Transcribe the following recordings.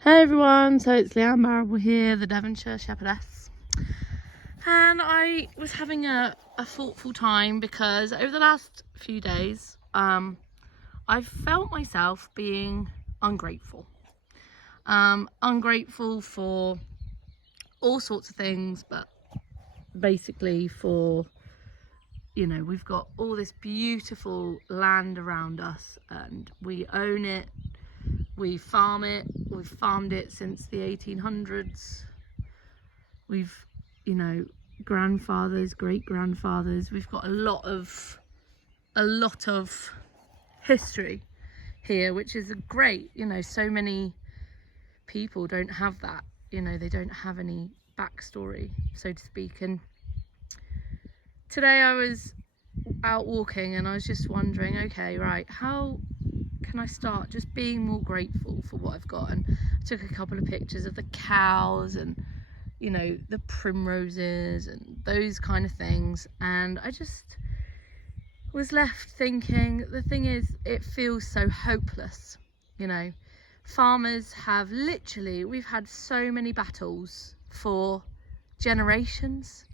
Hey everyone, so it's Leanne Marable here, the Devonshire Shepherdess, and I was having a thoughtful time because over the last few days I've felt myself being ungrateful. Ungrateful for all sorts of things, but basically for, we've got all this beautiful land around us and we own it. We farm it. We've farmed it since the 1800s. We've, grandfathers, great grandfathers. We've got a lot of history here, which is great. So many people don't have that. They don't have any backstory, so to speak. And today I was out walking and I was just wondering, okay, right, how can I start just being more grateful for what I've got? And I took a couple of pictures of the cows and the primroses and those kind of things, and I just was left thinking, the thing is, it feels so hopeless. Farmers have we've had so many battles for generations.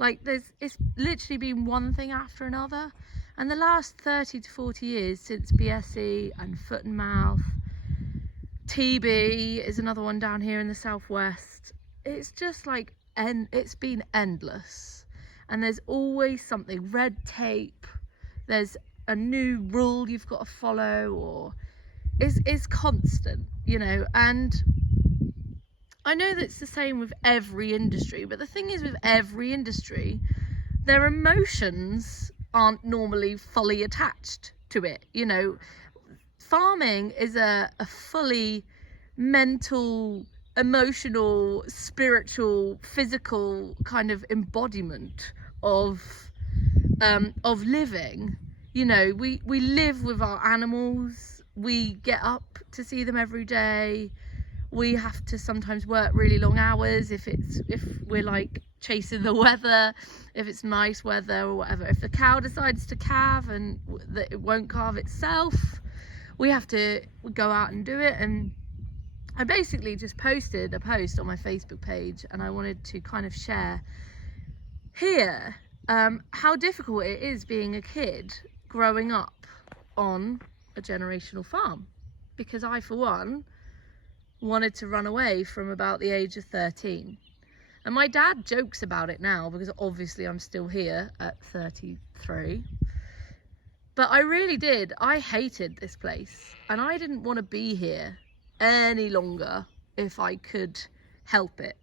It's literally been one thing after another. And the last 30 to 40 years since BSE and foot and mouth, TB is another one down here in the southwest. It's just it's been endless. And there's always something, red tape, there's a new rule you've got to follow, or it's constant, and I know that's the same with every industry, but the thing is, with every industry, their emotions aren't normally fully attached to it. Farming is a fully mental, emotional, spiritual, physical kind of embodiment of living. We live with our animals. We get up to see them every day. We have to sometimes work really long hours if we're chasing the weather, if it's nice weather or whatever. If the cow decides to calve and it won't calve itself, we have to go out and do it. And I basically just posted a post on my Facebook page, and I wanted to kind of share here how difficult it is being a kid growing up on a generational farm, because I, for one, wanted to run away from about the age of 13. And my dad jokes about it now because obviously I'm still here at 33. But I really did. I hated this place and I didn't want to be here any longer if I could help it.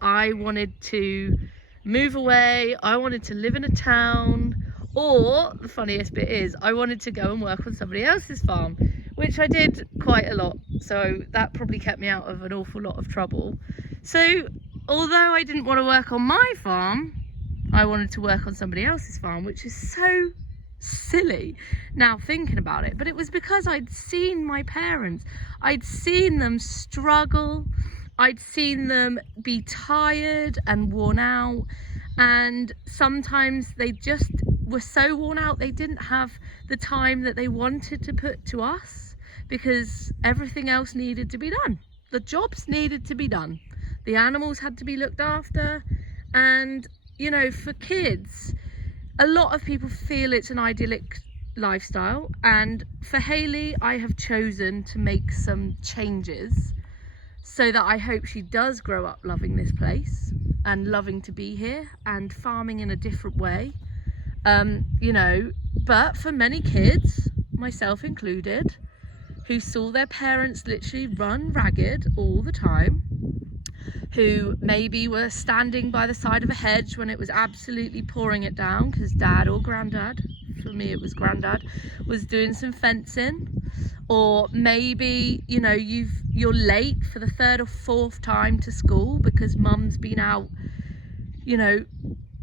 I wanted to move away. I wanted to live in a town, or the funniest bit is I wanted to go and work on somebody else's farm, which I did quite a lot. So that probably kept me out of an awful lot of trouble. So although I didn't want to work on my farm, I wanted to work on somebody else's farm, which is so silly now thinking about it. But it was because I'd seen my parents. I'd seen them struggle. I'd seen them be tired and worn out. And sometimes they just were so worn out they didn't have the time that they wanted to put to us, because everything else needed to be done. The jobs needed to be done. The animals had to be looked after. And, for kids, a lot of people feel it's an idyllic lifestyle. And for Hayley, I have chosen to make some changes so that I hope she does grow up loving this place and loving to be here and farming in a different way. But for many kids, myself included, who saw their parents literally run ragged all the time, who maybe were standing by the side of a hedge when it was absolutely pouring it down because dad or granddad, for me it was granddad, was doing some fencing, or maybe you're late for the third or fourth time to school because mum's been out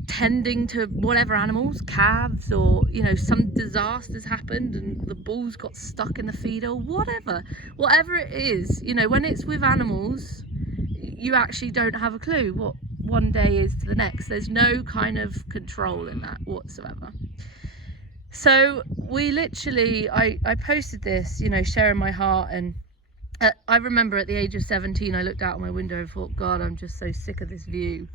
tending to whatever animals, calves, or some disaster's happened and the bulls got stuck in the feeder, whatever it is. When it's with animals, you actually don't have a clue what one day is to the next. There's no kind of control in that whatsoever. So we literally, I posted this, sharing my heart and I remember at the age of 17, I looked out my window and thought, God, I'm just so sick of this view.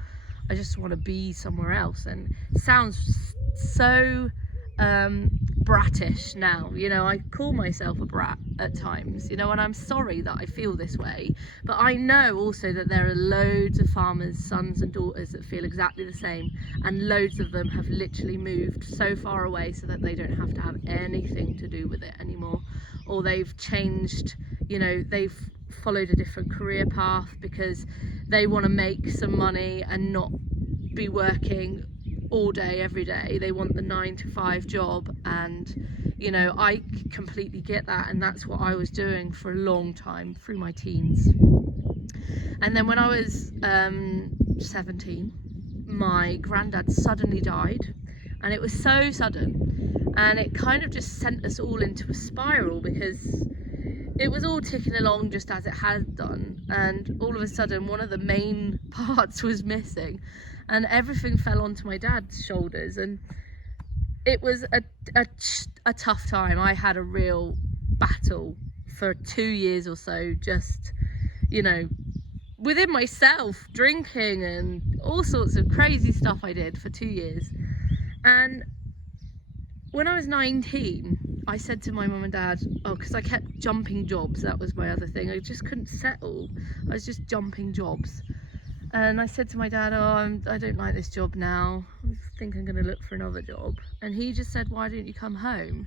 I just want to be somewhere else. And it sounds so brattish now, you know. I call myself a brat at times, you know, and I'm sorry that I feel this way, but I know also that there are loads of farmers' sons and daughters that feel exactly the same, and loads of them have literally moved so far away so that they don't have to have anything to do with it anymore, or they've changed, you know, they've followed a different career path because they want to make some money and not be working all day every day. They want the 9-to-5 job, and you know, I completely get that, and that's what I was doing for a long time through my teens. And then when I was 17, my granddad suddenly died, and it was so sudden, and it kind of just sent us all into a spiral, because it was all ticking along just as it had done, and all of a sudden one of the main parts was missing, and everything fell onto my dad's shoulders, and it was a tough time. I had a real battle for 2 years or so, just, you know, within myself, drinking and all sorts of crazy stuff I did for 2 years. And when I was 19, I said to my mum and dad, because I kept jumping jobs, that was my other thing, I just couldn't settle, I was just jumping jobs. And I said to my dad, I don't like this job now, I think I'm going to look for another job. And he just said, why don't you come home?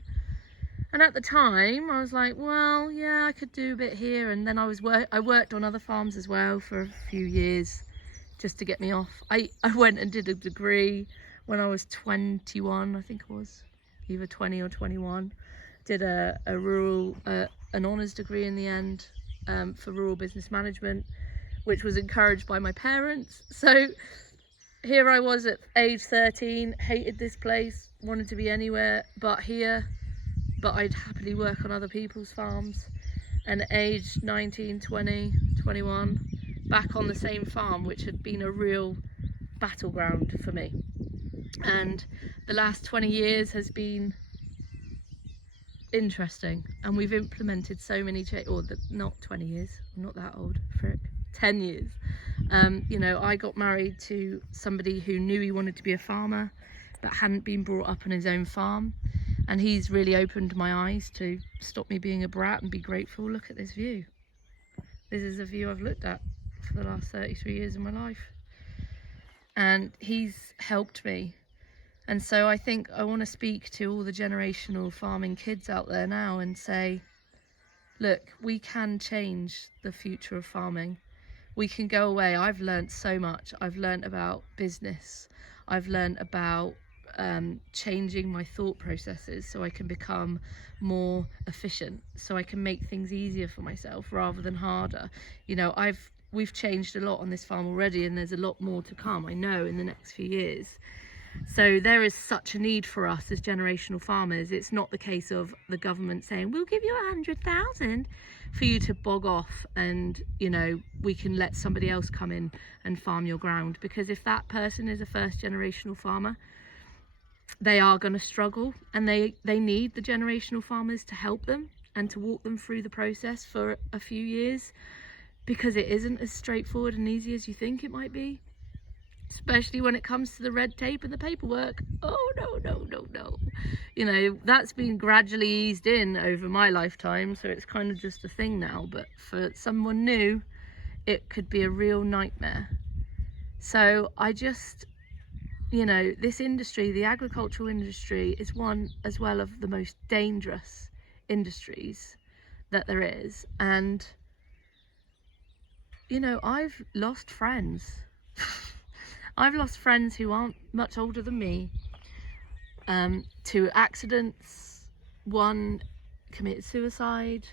And at the time I was like, well, yeah, I could do a bit here. And then I worked on other farms as well for a few years just to get me off. I went and did a degree when I was 21, I think it was, either 20 or 21. Did an honours degree in the end, for rural business management, which was encouraged by my parents. So here I was at age 13, hated this place, wanted to be anywhere but here, but I'd happily work on other people's farms. And at age 19, 20, 21, back on the same farm, which had been a real battleground for me. And the last 20 years has been interesting, and we've implemented so many not 20 years, I'm not that old, frick, 10 years. You know, I got married to somebody who knew he wanted to be a farmer but hadn't been brought up on his own farm, and he's really opened my eyes to stop me being a brat and be grateful. Look at this view. This is a view I've looked at for the last 33 years of my life, and he's helped me. And so I think I want to speak to all the generational farming kids out there now and say, look, we can change the future of farming. We can go away. I've learned so much. I've learned about business. I've learned about changing my thought processes so I can become more efficient, so I can make things easier for myself rather than harder. You know, we've changed a lot on this farm already, and there's a lot more to come, I know, in the next few years. So there is such a need for us as generational farmers. It's not the case of the government saying, we'll give you 100,000 for you to bog off and, you know, we can let somebody else come in and farm your ground. Because if that person is a first generational farmer, they are going to struggle, and they need the generational farmers to help them and to walk them through the process for a few years, because it isn't as straightforward and easy as you think it might be. Especially when it comes to the red tape and the paperwork. Oh no, no, no, no. You know, that's been gradually eased in over my lifetime, so it's kind of just a thing now. But for someone new, it could be a real nightmare. So I just, you know, this industry, the agricultural industry, is one as well of the most dangerous industries that there is. And, you know, I've lost friends. I've lost friends who aren't much older than me to accidents. One committed suicide,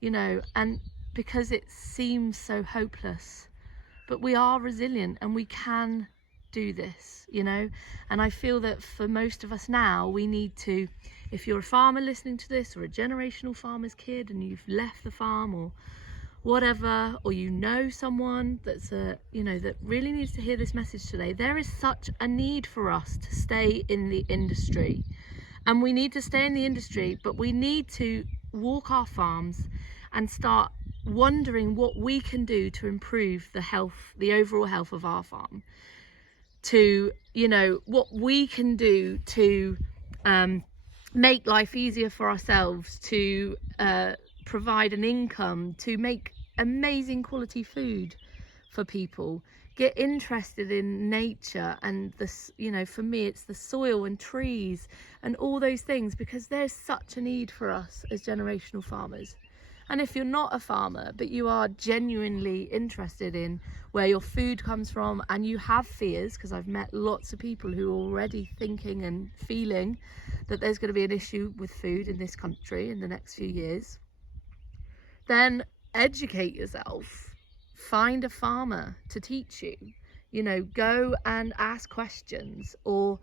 you know, and because it seems so hopeless, but we are resilient and we can do this, you know. And I feel that for most of us now, we need to, if you're a farmer listening to this, or a generational farmer's kid and you've left the farm or whatever, or you know someone that's you know, that really needs to hear this message today, there is such a need for us to stay in the industry. And we need to stay in the industry, but we need to walk our farms and start wondering what we can do to improve the overall health of our farm, to, you know, what we can do to make life easier for ourselves, to provide an income, to make amazing quality food for people, get interested in nature and this, you know, for me it's the soil and trees and all those things, because there's such a need for us as generational farmers. And if you're not a farmer but you are genuinely interested in where your food comes from, and you have fears, because I've met lots of people who are already thinking and feeling that there's going to be an issue with food in this country in the next few years, then educate yourself. Find a farmer to teach you, you know, go and ask questions, or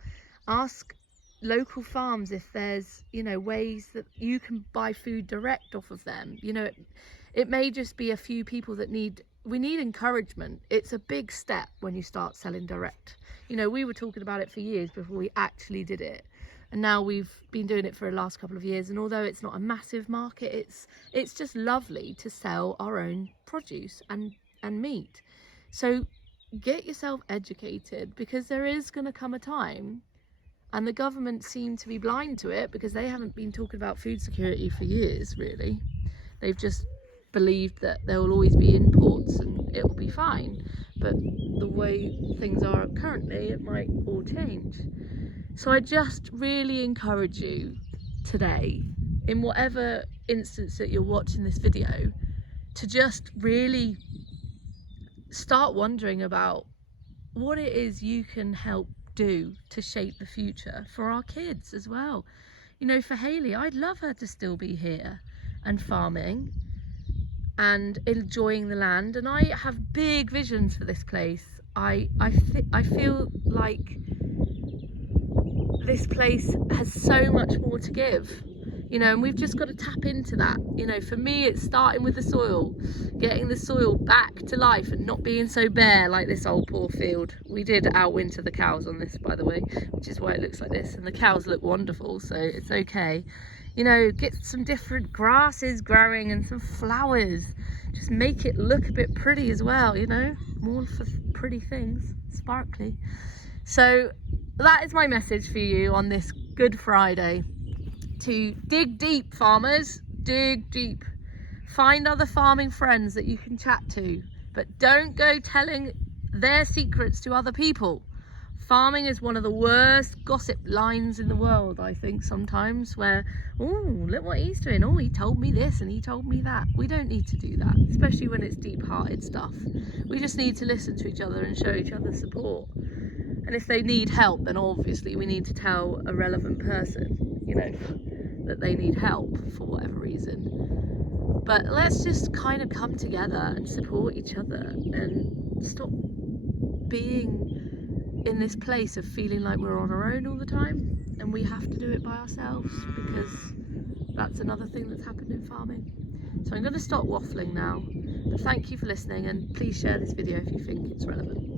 ask local farms if there's, you know, ways that you can buy food direct off of them. You know, it may just be a few people that we need encouragement. It's a big step when you start selling direct. You know, we were talking about it for years before we actually did it, and now we've been doing it for the last couple of years, and although it's not a massive market, it's just lovely to sell our own produce and meat. So get yourself educated, because there is going to come a time, and the government seem to be blind to it, because they haven't been talking about food security for years, really. They've just believed that there will always be imports and it will be fine, but the way things are currently, it might all change. So I just really encourage you today, in whatever instance that you're watching this video, to just really start wondering about what it is you can help do to shape the future for our kids as well. You know, for Hayley, I'd love her to still be here and farming and enjoying the land, and I have big visions for this place. I feel like this place has so much more to give, you know, and we've just got to tap into that. You know, for me, it's starting with the soil, getting the soil back to life and not being so bare like this old poor field. We did outwinter the cows on this, by the way, which is why it looks like this, and the cows look wonderful, so it's okay. You know, get some different grasses growing and some flowers, just make it look a bit pretty as well, you know, more for pretty things, sparkly. So that is my message for you on this Good Friday. To dig deep, farmers, dig deep. Find other farming friends that you can chat to, but don't go telling their secrets to other people. Farming is one of the worst gossip lines in the world, I think, sometimes, where, oh, look what he's doing, oh, he told me this and he told me that. We don't need to do that, especially when it's deep-hearted stuff. We just need to listen to each other and show each other support. And if they need help, then obviously we need to tell a relevant person, you know, that they need help for whatever reason. But let's just kind of come together and support each other and stop being in this place of feeling like we're on our own all the time and we have to do it by ourselves, because that's another thing that's happened in farming. So I'm going to stop waffling now, but thank you for listening, and please share this video if you think it's relevant.